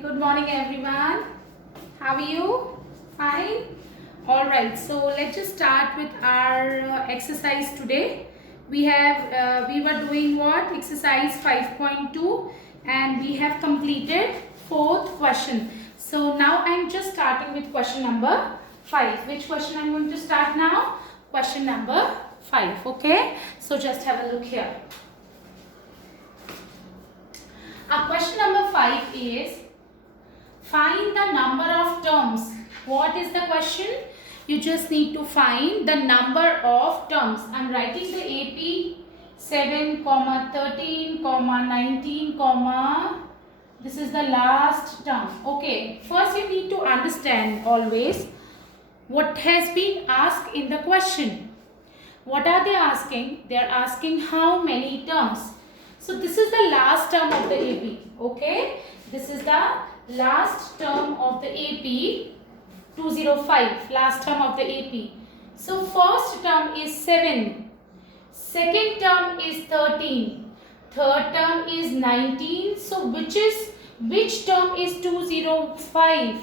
Good morning, everyone. How are you? Fine. All right. So let's just start with our exercise today. We were doing what? Exercise 5.2, and we have completed fourth question. So now I'm just starting with question number 5. Which question I'm going to start now? Question number 5. Okay. So just have a look here. Our question number 5 is, find the number of terms. What is the question? You just need to find the number of terms. I'm writing the AP 7, 13, 19, this is the last term. Okay, first you need to understand always what has been asked in the question. What are they asking? They are asking how many terms. So this is the last term of the AP. Okay, this is the last term of the AP 205, last term of the AP. So first term is 7, second term is 13, third term is 19. So which term is 205?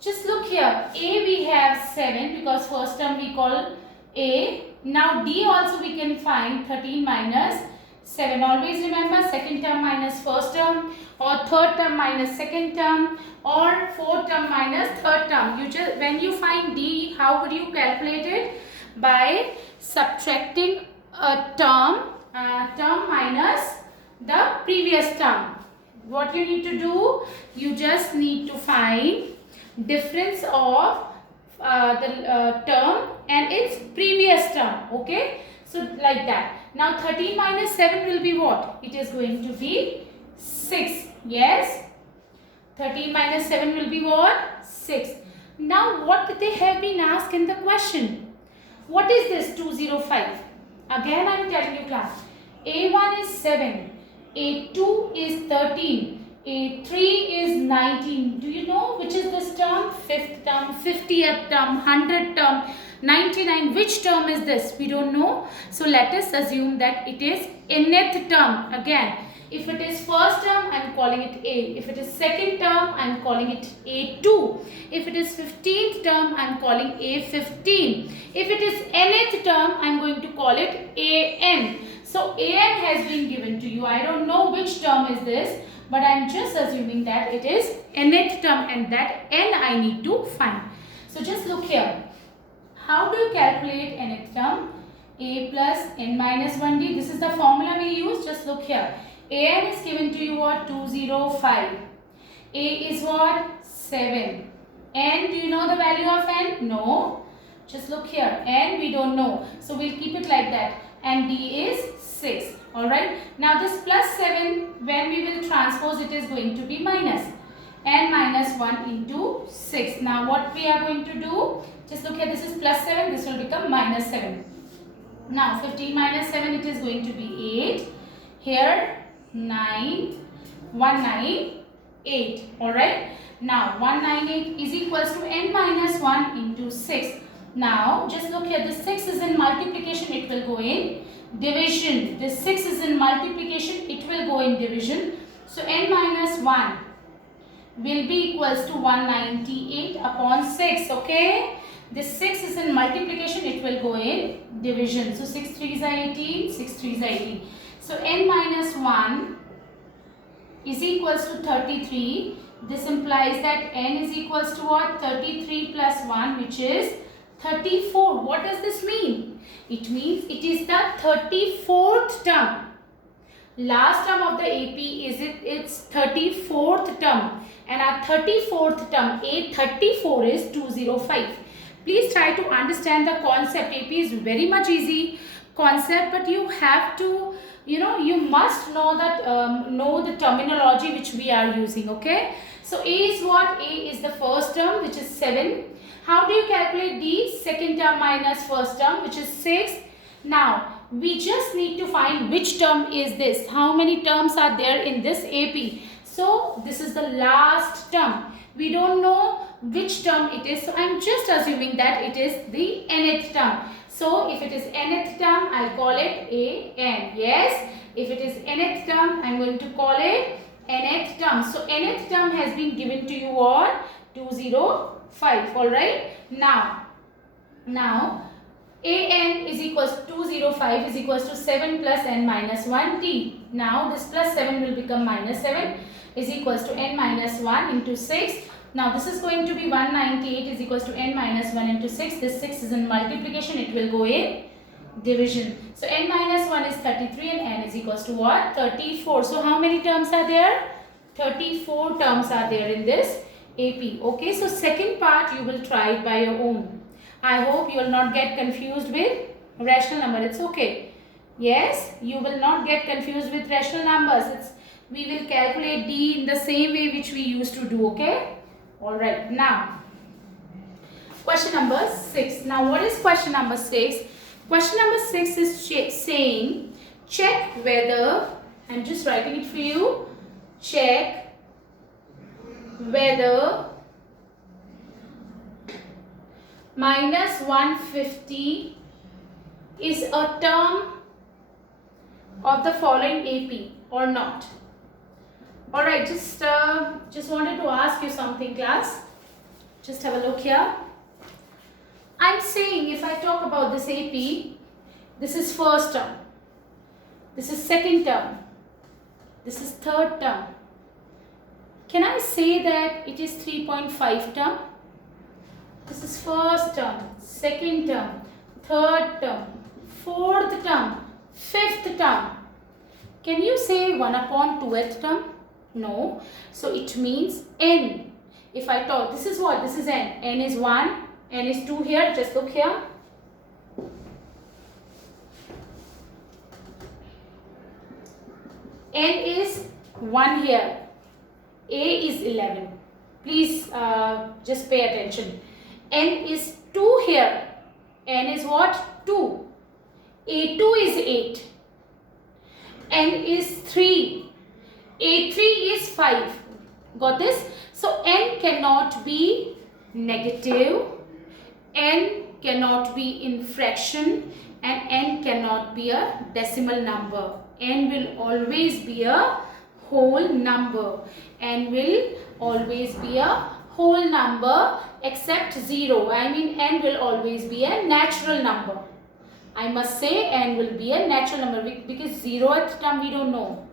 Just look here. A we have 7 because first term we call A. Now D also we can find 13 minus 7. Always remember second term minus first term, or third term minus second term, or fourth term minus third term. When you find D, how would you calculate it? By subtracting a term minus the previous term. What you need to do? You just need to find difference of the term and its previous term. Okay, so like that. Now 13 minus 7 will be what? It is going to be 6. Yes, 13 minus 7 will be what? 6. Now what they have been asked in the question? What is this 205? Again I am telling you class. A1 is 7, A2 is 13, A3 is 19. Do you know which is this term? 5th term, 50th term, 100th term, 99. Which term is this? We don't know. So let us assume that it is nth term. Again, if it is first term, I am calling it A. If it is second term, I am calling it A2. If it is 15th term, I am calling A15. If it is nth term, I am going to call it AN. So AN has been given to you. I don't know which term is this, but I am just assuming that it is nth term, and that N I need to find. So just look here. How do you calculate nth term? A plus n minus 1d. This is the formula we use. Just look here. An is given to you what? 205. A is what? 7. N, do you know the value of n? No. Just look here. N we don't know. So we'll keep it like that. And D is 6. Alright. Now this plus 7, when we will transpose, it is going to be minus. N minus 1 into 6. Now what we are going to do? Just look here. This is plus 7. This will become minus 7. Now 15 minus 7, it is going to be 8. Here 9, 198. Alright. Now 198 is equals to n minus 1 into 6. Now just look here. This 6 is in multiplication. It will go in division. This 6 is in multiplication. It will go in division. So n minus 1 will be equals to 198 upon 6. Okay. This 6 is in multiplication. It will go in division. So 6 3s are 18. 6 3s are 18. So n minus 1 is equals to 33. This implies that n is equals to what? 33 plus 1, which is 34. What does this mean? It means it is the 34th term. Last term of the AP is its 34th term. And our 34th term, A34, is 205. Please try to understand the concept. AP is very much easy concept, but you have to, you must know that know the terminology which we are using. Okay. So A is what? A is the first term, which is 7. How do you calculate D? Second term minus first term, which is 6. Now we just need to find which term is this. How many terms are there in this AP? So this is the last term. We don't know which term it is. So I am just assuming that it is the nth term. So if it is nth term, I'll call it AN. Yes. If it is nth term, I am going to call it nth term. So nth term has been given to you what? 205. Alright. Now an is equals to 205 is equals to 7 plus n minus 1 t. Now this plus 7 will become minus 7 is equals to n minus 1 into 6. Now this is going to be 198 is equals to n minus 1 into 6. This 6 is in multiplication. It will go in division. So n minus 1 is 33 and n is equals to what? 34. So how many terms are there? 34 terms are there in this AP. Okay, so second part you will try it by your own. I hope you will not get confused with rational number. It's okay. Yes, you will not get confused with rational numbers. We will calculate D in the same way which we used to do. Okay. Alright. Now, question number 6. Now, what is question number 6? Question number 6 is saying, check whether, I'm just writing it for you, check whether minus 150 is a term of the following AP or not. Alright, just wanted to ask you something, class. Just have a look here. I'm saying if I talk about this AP, this is first term, this is second term, this is third term. Can I say that it is 3.5 term? This is first term, second term, third term, fourth term, fifth term. Can you say 1 upon 2th term? No. So it means n. If I talk, this is what? This is n. N is 1, n is 2 here. Just look here. N is 1 here. A is 11. Please just pay attention. N is 2 here. N is what? 2. A2 is 8. N is 3. A3 is 5. Got this? So n cannot be negative, n cannot be in fraction, and n cannot be a decimal number. N will always be a whole number. N will always be a whole number except 0. I mean n will always be a natural number. I must say n will be a natural number because 0th term we don't know.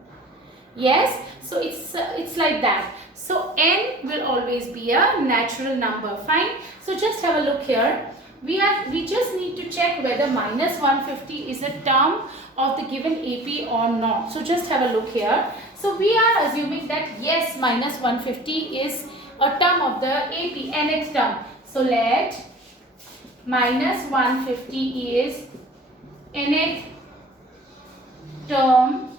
Yes, so it's like that. So n will always be a natural number. Fine. So just have a look here. We just need to check whether minus 150 is a term of the given AP or not. So just have a look here. So we are assuming that yes, minus 150 is a term of the AP, nth term. So let minus 150 is nth term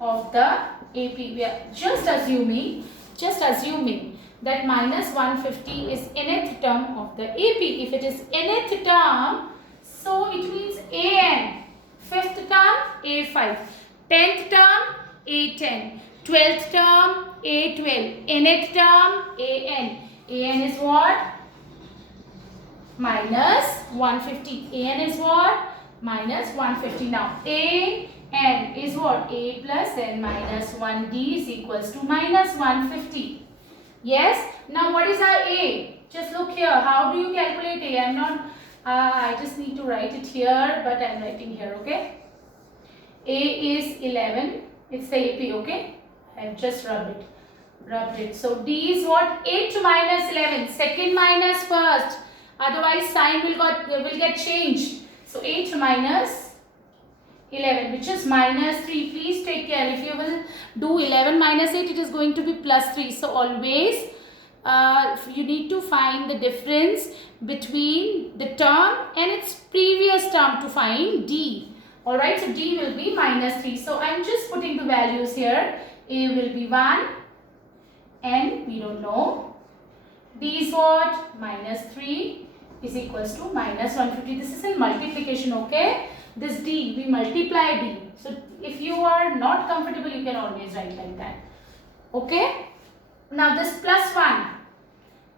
of the AP. We are just assuming that minus 150 is nth term of the AP. If it is nth term, so it means an. 5th term, A5. 10th term, A10. 12th term, A12. Nth term, An. An is what? Minus 150. An is what? Minus 150. Now, An is what? A plus n minus 1D is equals to minus 150. Yes. Now, what is our A? Just look here. How do you calculate A? I'm not, I just need to write it here, but I'm writing here, okay? A is 11. It's the AP, okay? I've just rubbed it. So, D is what? 8 minus 11. Second minus first. Otherwise, sign will get changed. So, 8 minus 11, which is minus 3. Please take care. If you will do 11 minus 8, it is going to be plus 3. So, always you need to find the difference between the term and its previous term to find D. Alright, so D will be minus 3. So, I am just putting the values here. A will be 1. N, we don't know. D is what? Minus 3 is equals to minus 150. This is in multiplication, okay? This D, we multiply D. So, if you are not comfortable, you can always write like that. Okay? Now, this plus 1.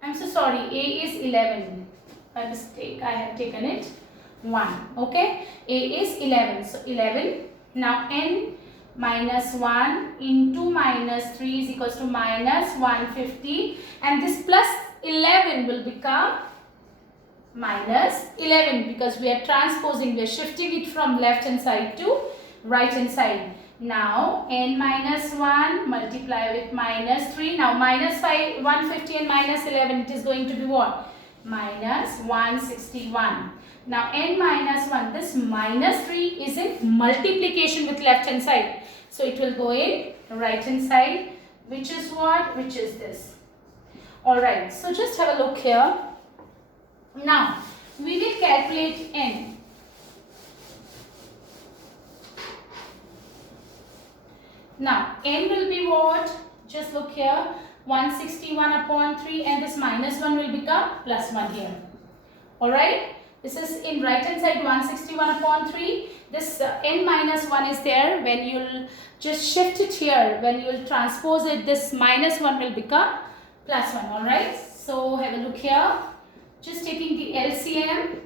I'm so sorry. A is 11. By mistake, I have taken it 1. Okay? A is 11. So, 11. Now, N minus 1 into minus 3 is equals to minus 150, and this plus 11 will become minus 11 because we are transposing, we are shifting it from left hand side to right hand side. Now n minus 1 multiply with minus 3. Now minus 150 and minus 11, it is going to be what? Minus 161. Now n minus 1, this minus 3 is in multiplication with left hand side. So it will go in right hand side, which is what? Which is this. Alright, so just have a look here. Now we will calculate n. Now n will be what? Just look here, 161 upon 3, and this minus 1 will become plus 1 here. Alright, this is in right hand side 161 upon 3. This n minus 1 is there. When you'll just shift it here, when you'll transpose it, this minus 1 will become plus 1. Alright, so have a look here. Just taking the LCM.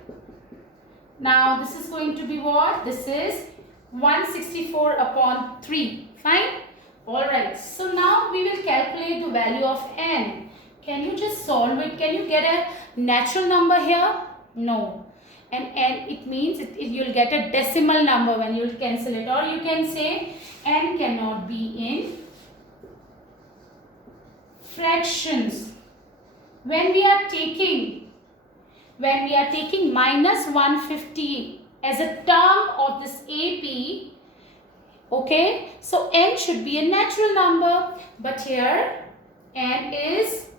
Now this is going to be what? This is 164 upon 3. Fine? Alright, so now we will calculate the value of n. Can you just solve it? Can you get a natural number here? No. And n, it means you'll get a decimal number when you'll cancel it. Or you can say n cannot be in fractions. When we are taking minus 150 as a term of this AP, okay, so n should be a natural number, but here n is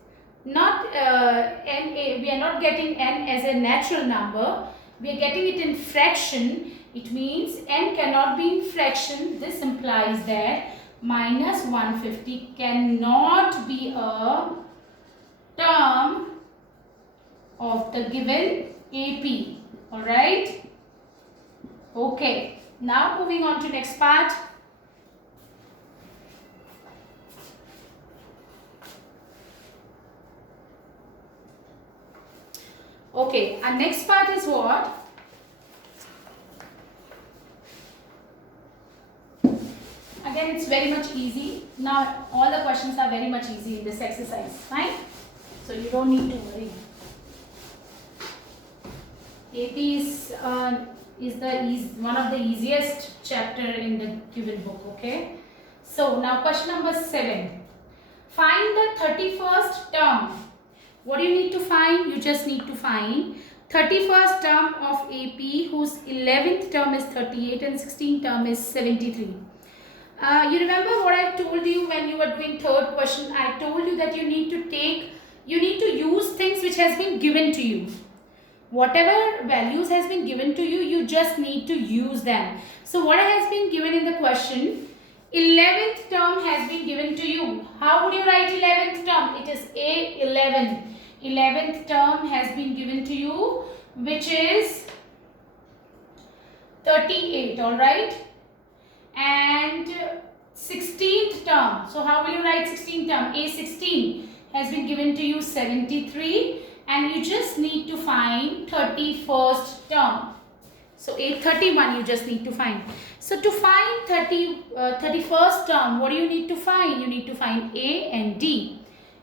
not we are not getting n as a natural number, we are getting it in fraction. It means n cannot be in fraction. This implies that minus 150 cannot be a term of the given AP. Alright, okay. Now moving on to next part. Okay, our next part is what? Again, it's very much easy. Now all the questions are very much easy in this exercise, fine? So you don't need to worry. AP is one of the easiest chapter in the given book, okay? So now question number 7. Find the 31st term. What do you need to find? You just need to find 31st term of AP whose 11th term is 38 and 16th term is 73. You remember what I told you when you were doing third question? I told you that you need to use things which has been given to you. Whatever values has been given to you, you just need to use them. So what has been given in the question? 11th term has been given to you. How would you write 11th term? It is A11. 11th term has been given to you, which is 38, alright? And 16th term. So how will you write 16th term? A16 has been given to you 73. And you just need to find 31st term. So A31 you just need to find. So to find 31st term, what do you need to find? You need to find A and D.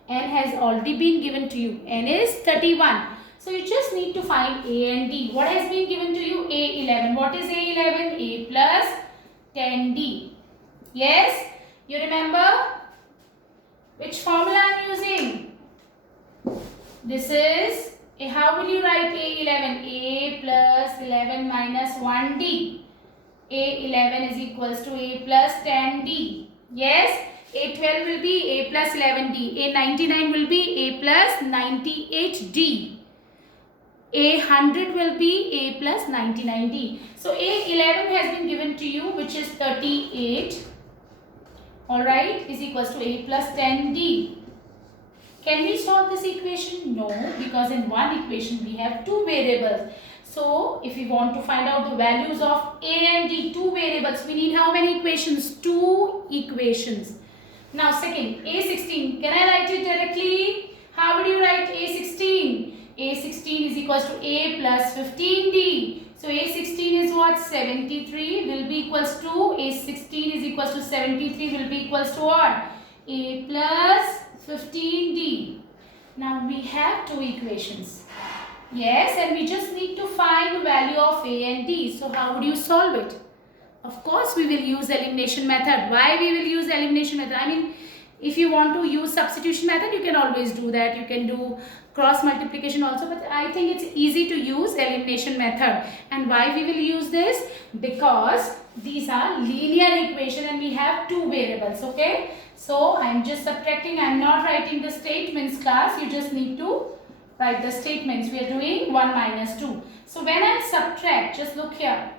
N has already been given to you. N is 31. So you just need to find A and D. What has been given to you? A11. What is A11? A plus 10D. Yes? You remember? Which formula I am using? This is, how will you write A11? A plus 11 minus 1D. A11 is equals to A plus 10D. Yes? A12 will be A plus 11D. A99 will be A plus 98D. A100 will be A plus 99D. So A11 has been given to you, which is 38. Alright, is equals to A plus 10D. Can we solve this equation? No, because in one equation we have two variables. So if we want to find out the values of A and D, two variables, we need how many equations? Two equations. Now second, A16, can I write it directly? How would you write A16? A16 is equals to A plus 15D. So A16 is what? 73 will be equals to A16 is equals equals to 73 will be equals to what? A plus 15D. Now we have two equations. Yes, and we just need to find the value of A and D. So how would you solve it? Of course, we will use elimination method. Why we will use elimination method? I mean, if you want to use substitution method, you can always do that. You can do cross multiplication also, but I think it's easy to use elimination method. And why we will use this? Because these are linear equation and we have two variables, okay? So I'm just subtracting. I'm not writing the statements, class. You just need to write the statements. We are doing 1 minus 2. So when I subtract, just look here.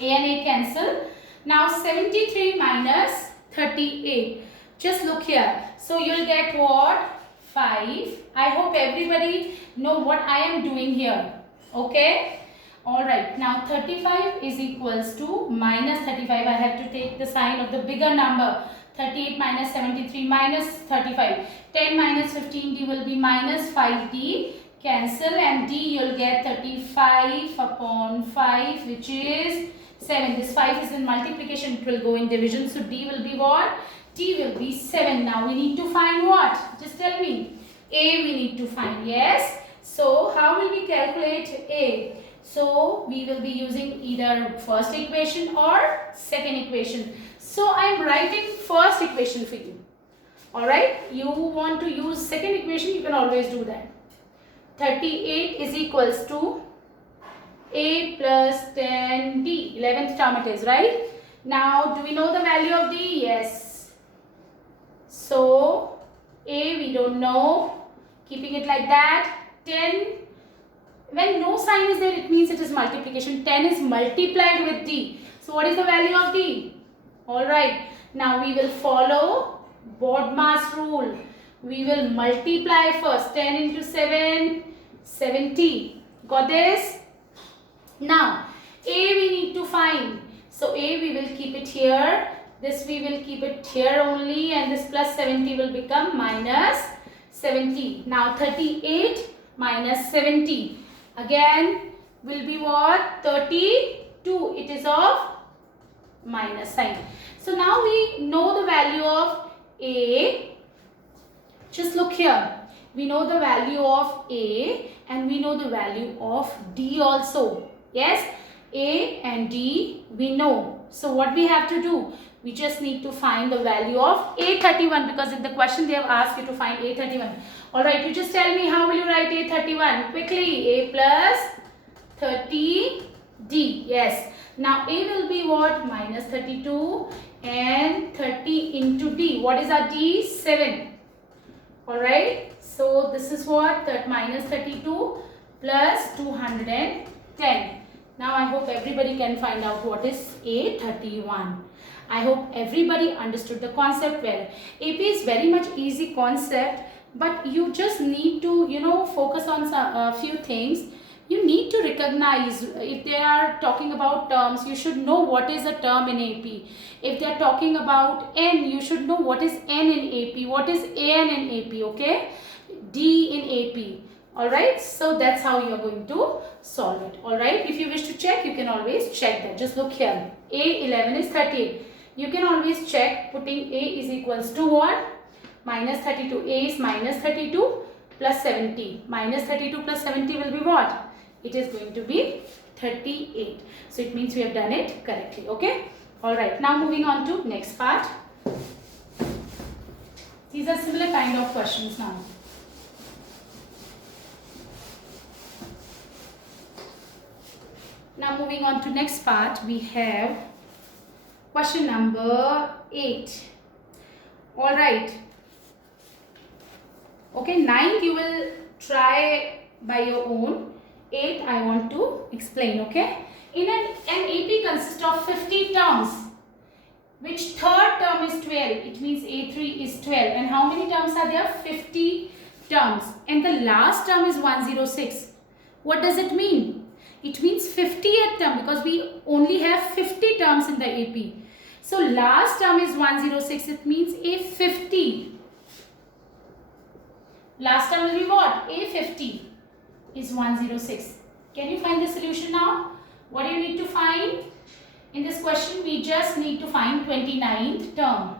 A and A cancel. Now 73 minus 38. Just look here. So you'll get what? 5. I hope everybody know what I am doing here. Okay? Alright. Now 35 is equals to minus 35. I have to take the sign of the bigger number. 38 minus 73 minus 35. 10 minus 15D will be minus 5D. Cancel and D you'll get 35 upon 5, which is 7. This 5 is in multiplication. It will go in division. So D will be what? D will be 7. Now we need to find what? Just tell me. A we need to find. Yes. So how will we calculate A? So we will be using either first equation or second equation. So I am writing first equation for you. Alright. You want to use second equation, you can always do that. 38 is equals to A plus 10D. 11th term it is, right? Now do we know the value of D? Yes. So A we don't know. Keeping it like that. 10. When no sign is there, it means it is multiplication. 10 is multiplied with D. So what is the value of D? Alright. Now we will follow BODMAS rule. We will multiply first. 10 into 7, 70. Got this? Now, A we need to find. So A we will keep it here. This we will keep it here only. And this plus 70 will become minus 70. Now 38 minus 70. Again will be what? 32. It is of minus sign. So now we know the value of A. Just look here. We know the value of A and we know the value of D also. Yes, A and D we know. So what we have to do? We just need to find the value of A31 because in the question they have asked you to find A31. Alright, you just tell me how will you write A31? Quickly, A plus 30D. Yes. Now A will be what? Minus 32 and 30 into D. What is our D? 7. Alright. So this is what? That minus 32 plus 210. Now I hope everybody can find out what is A31. I hope everybody understood the concept well. AP is very much easy concept, but you just need to, focus on a few things. You need to recognize if they are talking about terms, you should know what is a term in AP. If they are talking about N, you should know what is N in AP, what is AN in AP, okay? D in AP. Alright, so that's how you are going to solve it. Alright, if you wish to check, you can always check that. Just look here. A11 is 38. You can always check putting A is equals to what? Minus 32. A is minus 32 plus 70. Minus 32 plus 70 will be what? It is going to be 38. So it means we have done it correctly. Okay. Alright. Now moving on to next part. These are similar kind of questions now. Now moving on to next part, we have question number 8. Alright. Okay, 9th you will try by your own. 8th I want to explain, okay. In an AP consists of 50 terms, which third term is 12. It means A3 is 12. And how many terms are there? 50 terms. And the last term is 106. What does it mean? It means 50th term because we only have 50 terms in the AP. So last term is 106. It means A50. Last term will be what? A50 is 106. Can you find the solution now? What do you need to find? In this question, we just need to find 29th term.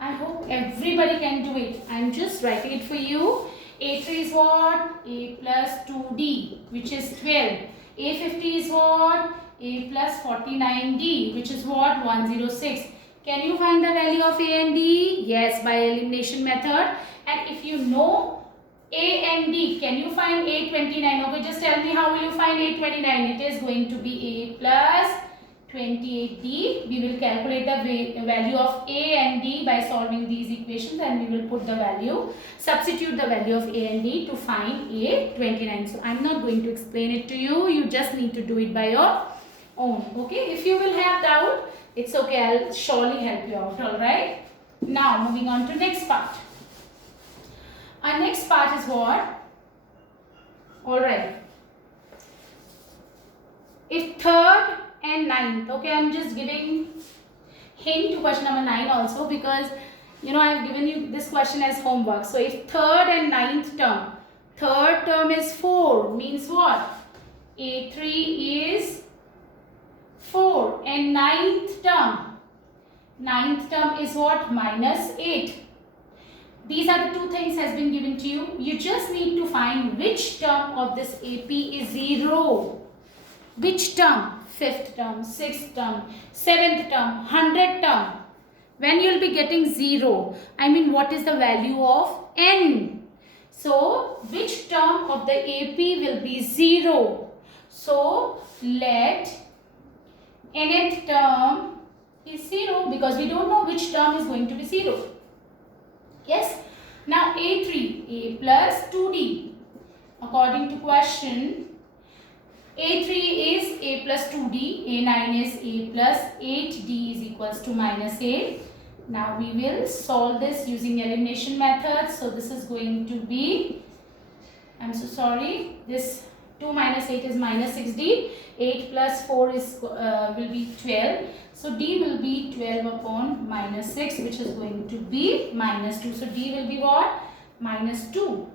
I hope everybody can do it. I'm just writing it for you. A3 is what? A plus 2D, which is 12. A50 is what? A plus 49D, which is what? 106. Can you find the value of A and D? Yes, by elimination method. And if you know A and D, can you find A29? Okay, just tell me how will you find A29? It is going to be A plus 28D. We will calculate the value of A and D by solving these equations, and we will put the value, substitute the value of A and D to find A29. So I'm not going to explain it to you. You just need to do it by your own. Okay, if you will have doubt, it's okay. I'll surely help you out. Alright. Now moving on to next part. Our next part is what? Alright. If third and ninth, okay, I'm just giving hint to question number 9 also, because you know I've given you this question as homework. So if third and ninth term, third term is 4, means what? A3 is 4, and ninth term is what? Minus 8. These are the two things has been given to you. You just need to find which term of this AP is 0. Which term? 5th term, 6th term, 7th term, 100th term. When you will be getting 0, I mean what is the value of n? So which term of the AP will be 0? So let nth term is 0, because we don't know which term is going to be 0. Yes. Now A3, A plus 2D. According to question, A3 is A plus 2D, A9 is A plus 8D is equals to minus A. Now we will solve this using elimination method. So this is going to be, I'm so sorry, this 2 minus 8 is minus 6D, 8 plus 4 is will be 12. So D will be 12 upon minus 6, which is going to be minus 2. So D will be what? Minus 2.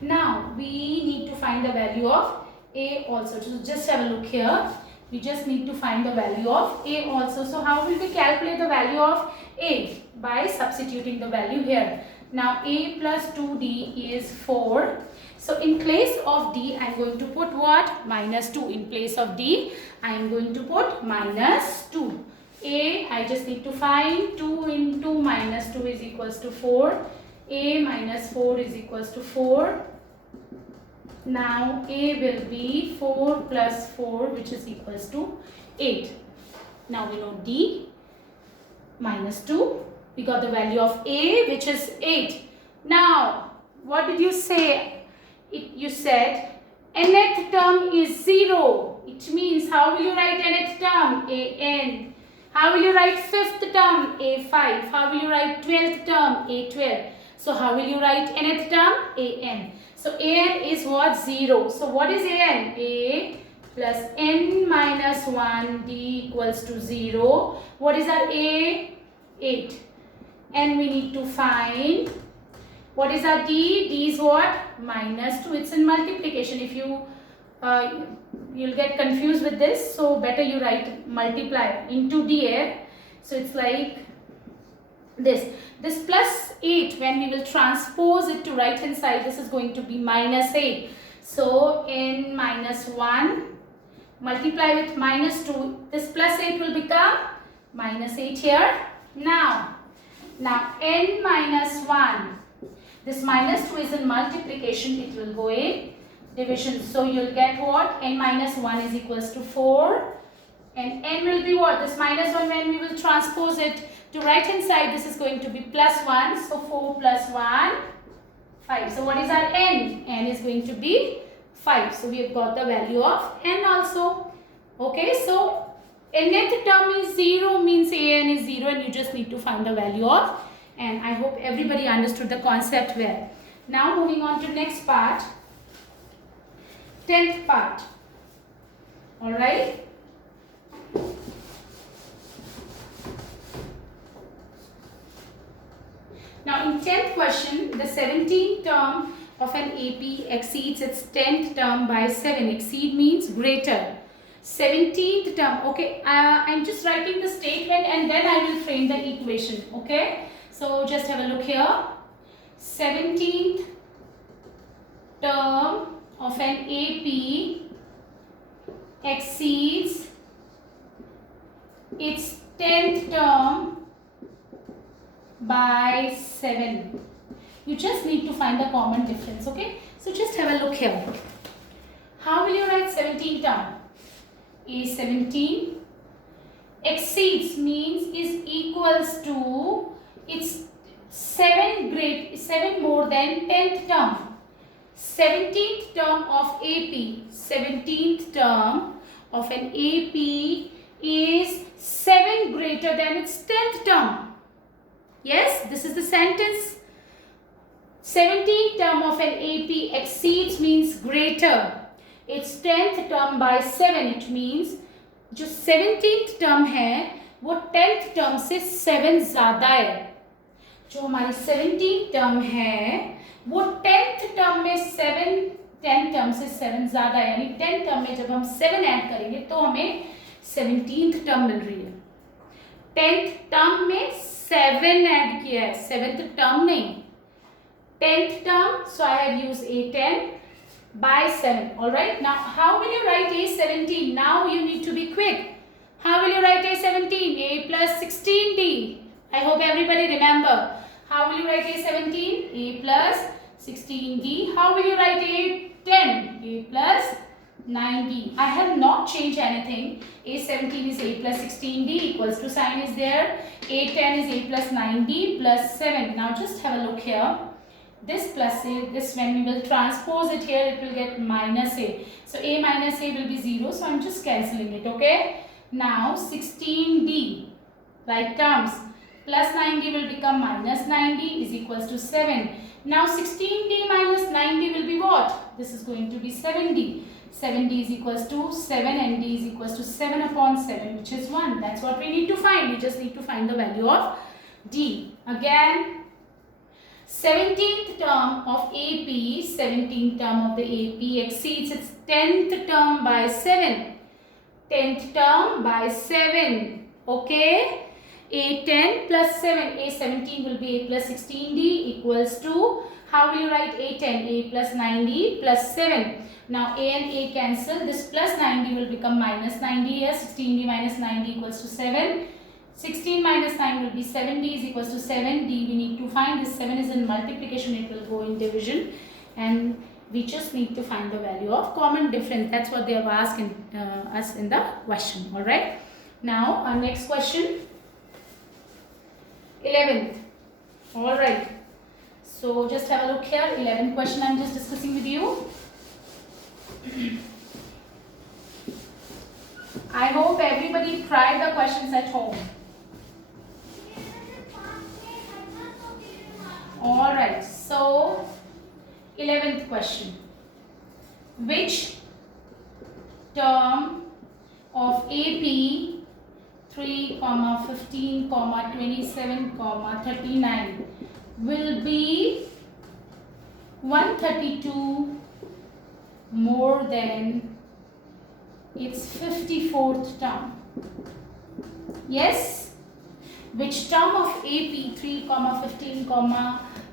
Now we need to find the value of A also. So just have a look here. We just need to find the value of A also. So how will we calculate the value of A? By substituting the value here. Now A plus 2D is 4. So in place of D, I am going to put what? Minus 2. In place of D, I am going to put minus 2. A, I just need to find 2 into minus 2 is equals to 4. A minus 4 is equals to 4. Now A will be 4 plus 4, which is equals to 8. Now we know D minus 2. We got the value of A, which is 8. Now what did you say? You said nth term is 0. It means how will you write nth term? An. How will you write 5th term? A5. How will you write 12th term? A12. So how will you write nth term? An. So An is what? 0. So what is An? A plus n minus 1 D equals to 0. What is our A? 8. And we need to find, what is our D? D is what? Minus 2. It's in multiplication. If you, you'll get confused with this. So better you write multiply into D. So it's like this. This plus 8, when we will transpose it to right hand side, this is going to be minus 8. So n minus 1 multiply with minus 2. This plus 8 will become minus 8 here. Now n minus 1. This minus 2 is in multiplication. It will go in division. So you'll get what? N minus 1 is equals to 4. And n will be what? This minus 1, when we will transpose it to right hand side, this is going to be plus 1. So 4 plus 1, 5. So what is our n? N is going to be 5. So we have got the value of n also. Okay, so nth term is 0, means An is 0, and you just need to find the value of n. I hope everybody understood the concept well. Now moving on to next part, 10th part. Alright. Now in 10th question, the 17th term of an AP exceeds its 10th term by 7. Exceed means greater. 17th term. Okay, I'm just writing the statement and then I will frame the equation. Okay, so just have a look here. 17th term of an AP exceeds its 10th term by 7. You just need to find the common difference. Okay, so just have a look here. How will you write 17th term? Is 17 exceeds means is equals to its 7 more than 10th term. 17th term of AP, 17th term of an AP is 7 greater than its 10th term. Yes, this is the sentence. 17th term of an AP exceeds means greater its 10th term by 7. It means जो 17th term है वो 10th term से 7 ज़्यादा है. जो हमारी 17th term है वो 10th term में 7 10th term से 7 ज़्यादा है. यानी 10th term में जब हम 7 ऐड करेंगे तो हमें 17th term मिल रही है. 10th term में 7 ऐड किया है, 7th term नहीं. 10th term, so I have used A10 by 7. Alright, now how will you write A17? Now you need to be quick. How will you write A17? A plus 16D. I hope everybody remember. How will you write A17? A plus 16D. How will you write A10? A plus 9D. I have not changed anything. A17 is A plus 16D, equals to sign is there. A10 is A plus 9D plus 7. Now just have a look here. This plus A, this when we will transpose it here, it will get minus A. So A minus A will be 0. So I'm just cancelling it, okay? Now 16D, like terms, plus 9D will become minus 9D is equals to 7. Now 16D minus 9D will be what? This is going to be 7D. 7D is equals to 7 and D is equals to 7 upon 7, which is 1. That's what we need to find. We just need to find the value of D. Again, 17th term of AP, 17th term of the AP exceeds its 10th term by 7. 10th term by 7. Okay. A10 plus 7. A17 will be A plus 16D equals to, how will you write A10? A plus 9D plus 7. Now A and A cancel. This plus 9D will become minus 9D here. 16D minus 9D equals to 7. 16 minus 9 will be 7D is equals to 7D. We need to find this. 7 is in multiplication. It will go in division. And we just need to find the value of common difference. That's what they have asked us in the question. Alright. Now our next question. 11th. Alright. So just have a look here. 11th question I am just discussing with you. I hope everybody tried the questions at home. Alright, so 11th question. Which term of AP 3, 15, 27, 39 will be 132 more than its 54th term? Yes? Which term of AP 3, 15,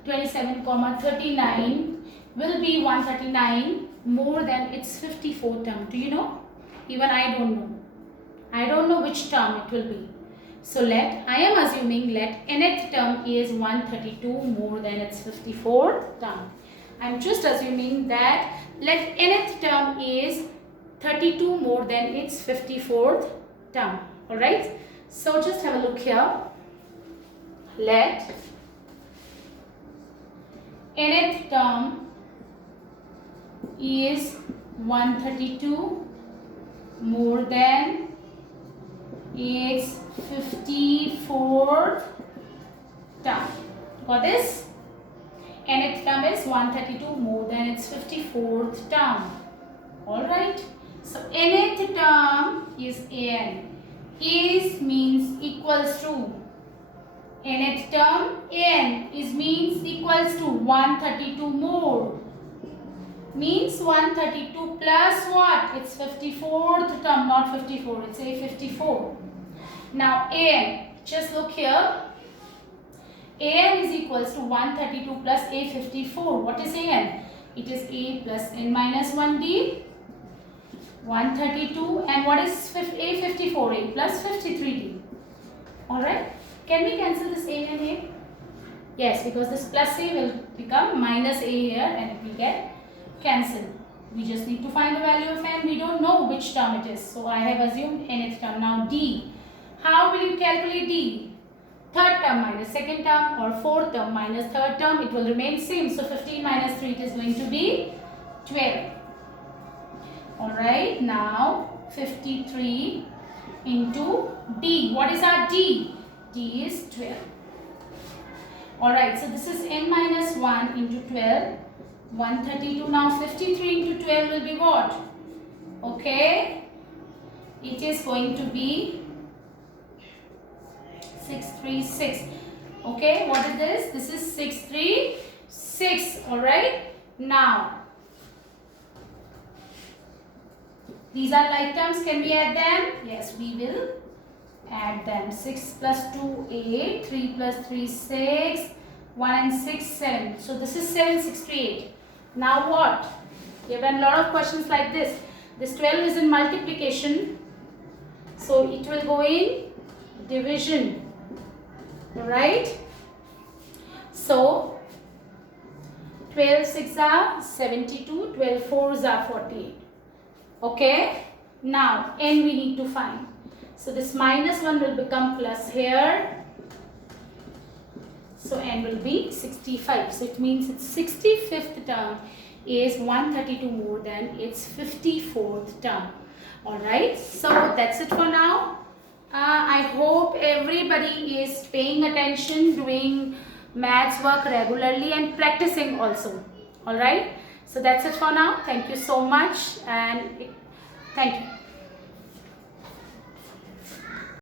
27, 39 will be 139 more than its 54th term? Do you know? Even I don't know. I don't know which term it will be. So I am assuming nth term is 132 more than its 54th term. I am just assuming that nth term is 32 more than its 54th term. Alright. So just have a look here. Let nth term is 132 more than its 54th term. Got this? Nth term is 132 more than its 54th term. Alright. So nth term is an. Is means equals to. Nth term an is means equals to 132 more. Means 132 plus what? It's 54th term, not 54. It's A54. Now AN, just look here. AN is equals to 132 plus A54. What is AN? It is A plus N minus 1D. 132. And what is A54? A plus 53D. Alright. Can we cancel this A and A? Yes, because this plus A will become minus A here and it will get cancelled. We just need to find the value of N. We don't know which term it is. So I have assumed nth term. Now D. How will you calculate D? Third term minus second term or fourth term minus third term. It will remain same. So 15 minus 3 it is going to be 12. Alright. Now 53 into D. What is our D? D is 12. Alright. So this is N minus 1 into 12. 132. Now 53 into 12 will be what? Okay. It is going to be 636. Okay, what is this? This is 636. Alright. Now, these are like terms. Can we add them? Yes, we will add them. 6 plus 2, 8. 3 plus 3, 6. 1 and 6, 7. So this is 768. Now what? We have done a lot of questions like this. This 12 is in multiplication. So it will go in division. Alright. So 12 6 are 72. 12 4s are 48. Okay. Now N we need to find. So this minus 1 will become plus here. So N will be 65. So it means its 65th term is 132 more than its 54th term. Alright. So that's it for now. I hope everybody is paying attention, doing maths work regularly and practicing also. Alright. So that's it for now. Thank you so much and thank you.